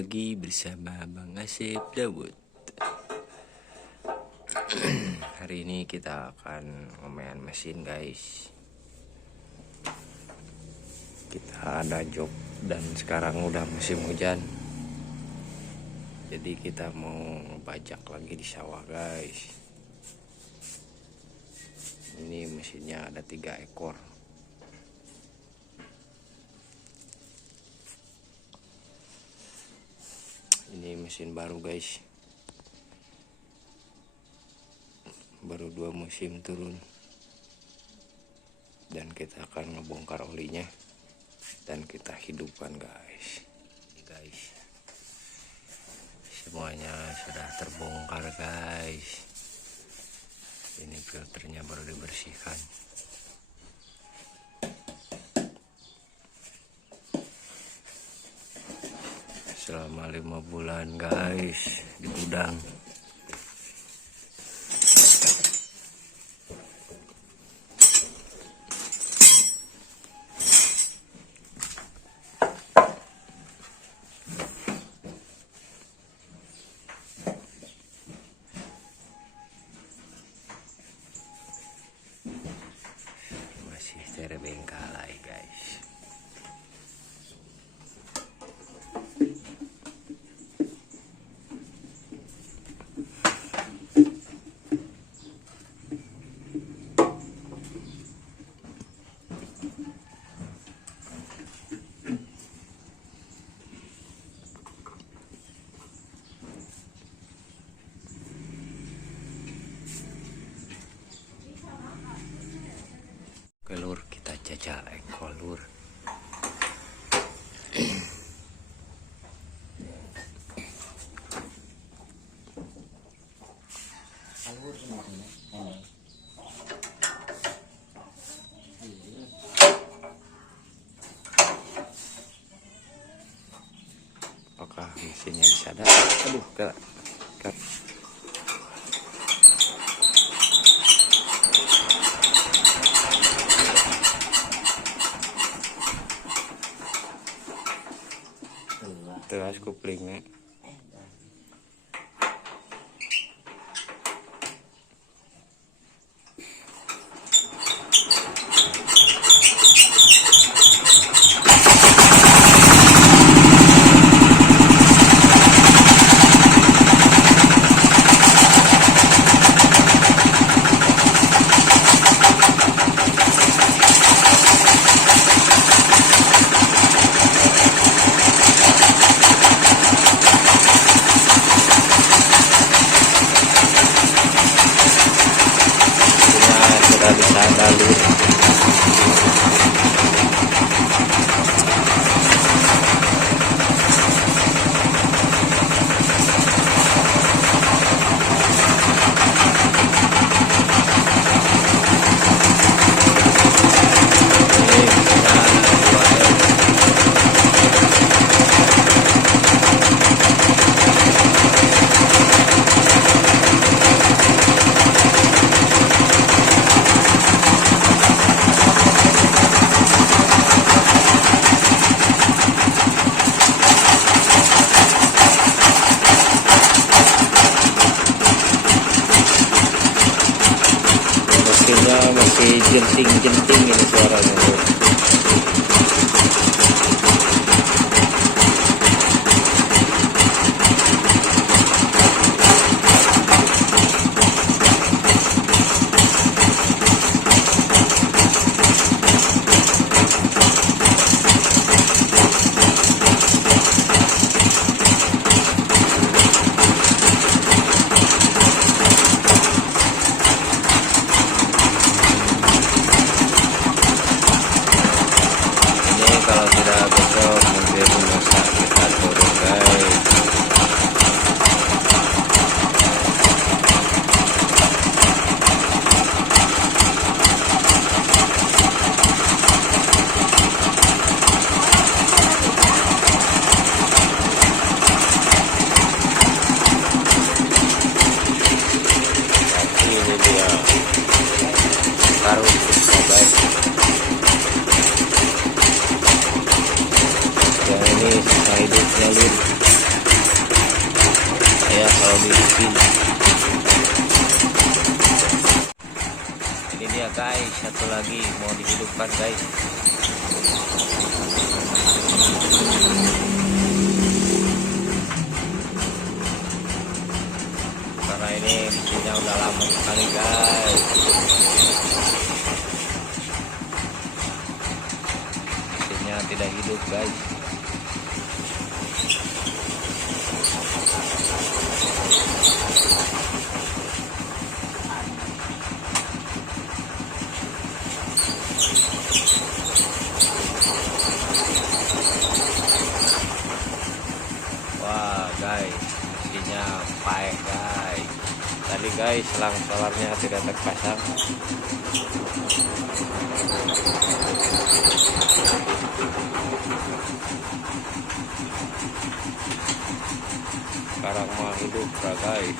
lagi bersama Bang Asep Dawud. Hari ini kita akan ngemain mesin guys. Kita ada job dan sekarang udah musim hujan. Jadi kita mau ngebajak lagi di sawah guys. Ini mesinnya ada 3 ekor. Ini mesin baru guys, baru 2 musim turun, dan kita akan ngebongkar olinya dan kita hidupkan guys. Ini guys, semuanya sudah terbongkar guys. Ini filternya baru dibersihkan. Selama 5 bulan guys di gudang. Masih terbengkalai guys. Lur, kita jajal ekol lur. Apakah mesinnya bisa ada? Aduh, kak. Terus kuplingnya sudah bisa ada lur. Mesinnya masih jenting-jenting ini suaranya. Kalau tidak besok mungkin rusak kita turun guys. Tapi ini dia taruh guys. Yang ini sisa hidupnya lur. ya kalau dihidupin. Ini dia guys, satu lagi mau dihidupkan guys. Karena ini mesinnya udah lama sekali guys. Mesinnya tidak hidup guys. Wah guys, mesinnya paek guys. Tadi guys selang solarnya tidak terpasang. Sekarang mau hidup guys.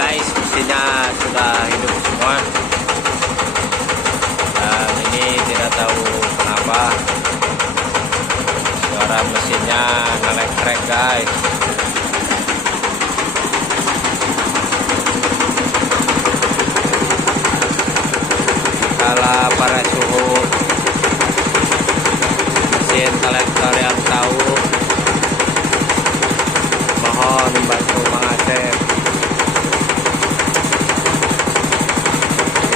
Guys, mesinnya sudah hidup semua dan ini tidak tahu kenapa suara mesinnya ngelek-ngelek guys. Kalau para suhu mesin kolektor yang tahu, mohon bantu mengecek.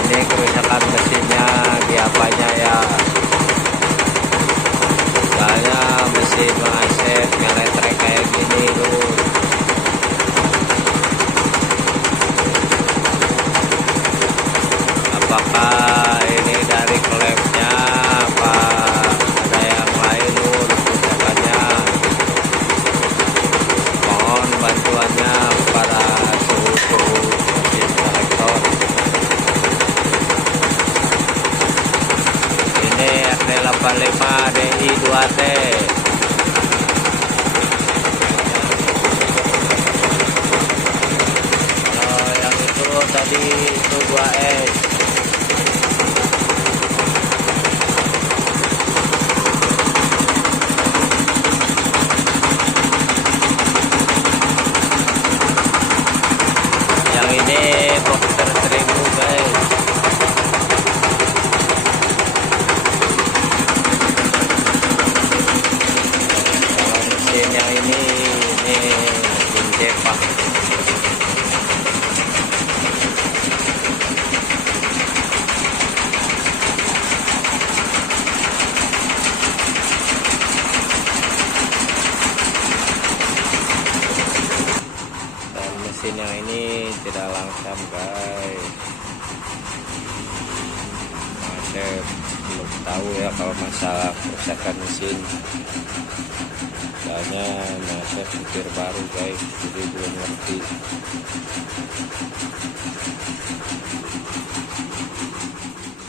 Ini kerusakan mesinnya di apanya ya, soalnya mesin mengaset ngeletrek kayak gini tuh. Apakah ini dari klepnya apa ada yang lain tuh kerusakannya? Mohon bantuannya para suhu-suhu mesin kolektor. Ini RD85 DI2T. Kalau yang itu tadi itu 2S. Yang ini Boxer 1000 guys. Yang ini mesin Jepak. Dan mesin yang ini tidak langsam guys. Saya belum tahu ya kalau masalah kerusakan mesin. Soalnya saya supir baru guys, jadi belum ngerti.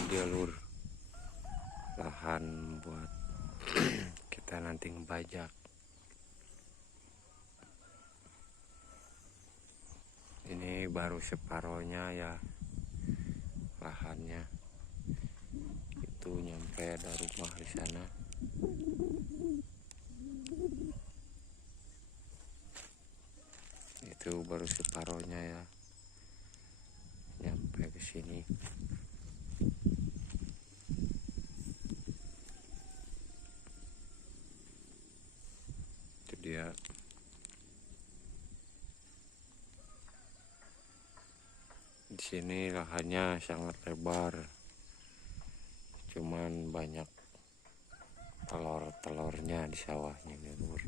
Jalur lahan buat kita nanti ngebajak. Ini baru separohnya ya lahannya. Itu nyampe ada rumah di sana. Itu baru separohnya ya, nyampe ke sini. Itu dia. Di sini lahannya sangat lebar, cuman banyak telur-telurnya di sawahnya lur.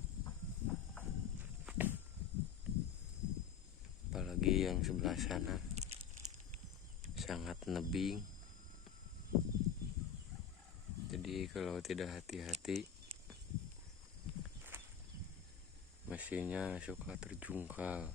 Apalagi yang sebelah sana sangat nebing, jadi kalau tidak hati-hati mesinnya suka terjungkal.